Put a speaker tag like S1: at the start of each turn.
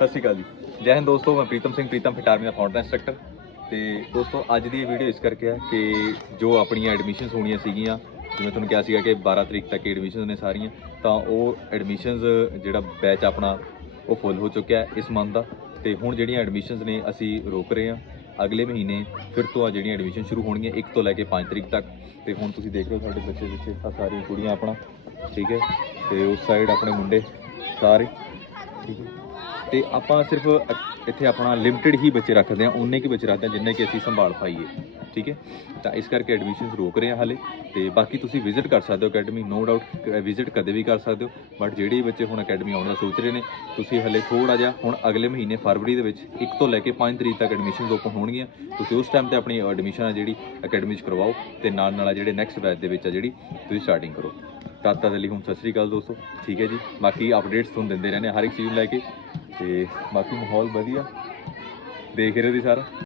S1: ਸਤਿ ਸ਼੍ਰੀ ਅਕਾਲ ਜੀ। ਜੈ ਹਿੰਦ ਦੋਸਤੋ, ਮੈਂ ਪ੍ਰੀਤਮ ਸਿੰਘ, ਪ੍ਰੀਤਮ ਫਿਟ ਆਰਮੀ ਦਾ ਫਾਊਂਡਰ ਇੰਸਟ੍ਰਕਟਰ ਤੇ ਦੋਸਤੋ, ਅੱਜ ਦੀ ਵੀਡੀਓ ਇਸ ਕਰਕੇ ਹੈ ਕਿ ਜੋ ਆਪਣੀਆਂ ਐਡਮਿਸ਼ਨਸ ਹੋਣੀਆਂ ਸੀਗੀਆਂ, ਜਿਵੇਂ ਤੁਹਾਨੂੰ ਕਿਹਾ ਸੀਗਾ ਕਿ 12 ਤਰੀਕ ਤੱਕ ਐਡਮਿਸ਼ਨਸ ਨੇ ਸਾਰੀਆਂ, ਤਾਂ ਉਹ ਐਡਮਿਸ਼ਨਸ ਜਿਹੜਾ ਬੈਚ ਆਪਣਾ, ਉਹ ਫੁੱਲ ਹੋ ਚੁੱਕਿਆ ਇਸ ਮੰਥ ਦਾ। ਤੇ ਹੁਣ ਜਿਹੜੀਆਂ ਐਡਮਿਸ਼ਨਸ ਨੇ, ਅਸੀਂ ਰੋਕ ਰਹੇ ਹਾਂ। ਅਗਲੇ ਮਹੀਨੇ ਫਿਰ ਤੋਂ ਆ ਜਿਹੜੀਆਂ ਐਡਮਿਸ਼ਨ ਸ਼ੁਰੂ ਹੋਣਗੀਆਂ 1 ਤੋਂ ਲੈ ਕੇ 5 ਤਰੀਕ ਤੱਕ। ਤੇ ਹੁਣ ਤੁਸੀਂ ਦੇਖ ਰਹੇ ਹੋ ਸਾਡੇ ਬੱਚੇ ਪਿੱਛੇ ਆ ਸਾਰੀਆਂ ਕੁੜੀਆਂ ਆਪਣਾ, ਠੀਕ ਹੈ? ਤੇ ਉਸ ਸਾਈਡ ਆਪਣੇ ਮੁੰਡੇ ਸਾਰੇ, ਠੀਕ ਹੈ? ਤੇ ਆਪਾਂ ਸਿਰਫ ਇੱਥੇ ਆਪਣਾ ਲਿਮਟਿਡ ਹੀ ਬੱਚੇ ਰੱਖਦੇ ਹਾਂ ਉਨੇ ਕੀ ਬੱਚੇ ਰੱਖਦੇ ਹਾਂ ਜਿੰਨੇ ਕਿ ਅਸੀਂ ਸੰਭਾਲ ਪਾਈਏ, ਠੀਕ ਹੈ? ਤਾਂ ਇਸ ਕਰਕੇ ਐਡਮਿਸ਼ਨਸ ਰੋਕ ਰਹੇ ਹਾਂ ਹਾਲੇ ਤੇ ਬਾਕੀ ਤੁਸੀਂ ਵਿਜ਼ਿਟ ਕਰ ਸਕਦੇ ਹੋ ਅਕੈਡਮੀ ਨੋ ਡਾਊਟ ਵਿਜ਼ਿਟ ਕਦੇ ਵੀ ਕਰ ਸਕਦੇ ਹੋ ਬਟ ਜਿਹੜੇ ਬੱਚੇ ਹੁਣ ਅਕੈਡਮੀ ਆਉਣ ਦਾ ਸੋਚ ਰਹੇ ਨੇ, ਤੁਸੀਂ ਹਲੇ ਥੋੜਾ ਜਿਹਾ ਹੁਣ ਅਗਲੇ ਮਹੀਨੇ ਫਰਵਰੀ ਦੇ ਵਿੱਚ 1 ਤੋਂ ਲੈ ਕੇ 5 ਤਰੀਕ ਤੱਕ ਐਡਮਿਸ਼ਨਸ ਓਪਨ ਹੋਣਗੀਆਂ, ਤੁਸੀਂ ਉਸ ਟਾਈਮ ਤੇ ਆਪਣੀ ਐਡਮਿਸ਼ਨ ਆ ਜਿਹੜੀ ਅਕੈਡਮੀ 'ਚ ਕਰਵਾਓ ਤੇ ਨਾਲ ਨਾਲ ਜਿਹੜੇ ਨੈਕਸਟ ਬੈਚ ਦੇ ਵਿੱਚ ਆ ਜਿਹੜੀ ਤੁਸੀਂ ਸਟਾਰਟਿੰਗ ਕਰੋ। ਤਦ ਤੱਕ ਲਈ ਹੁਣ ਸਤਿ ਸ੍ਰੀ ਅਕਾਲ ਦੋਸਤੋ, ਠੀਕ ਹੈ ਜੀ? ਬਾਕੀ ਅਪਡੇਟਸ ਤੁਹਾਨੂੰ ਦਿੰਦੇ ਰਹਿੰਦੇ ਹਾਂ, ਹਰ ਇੱਕ ਚੀਜ਼ ਨੂੰ ਲੈ ਕੇ। ਤੇ ਬਾਕੀ ਮਾਹੌਲ ਵਧੀਆ। ਦੇਖ ਰਹੇ ਹੋ ਜੀ ਸਾਰਾ?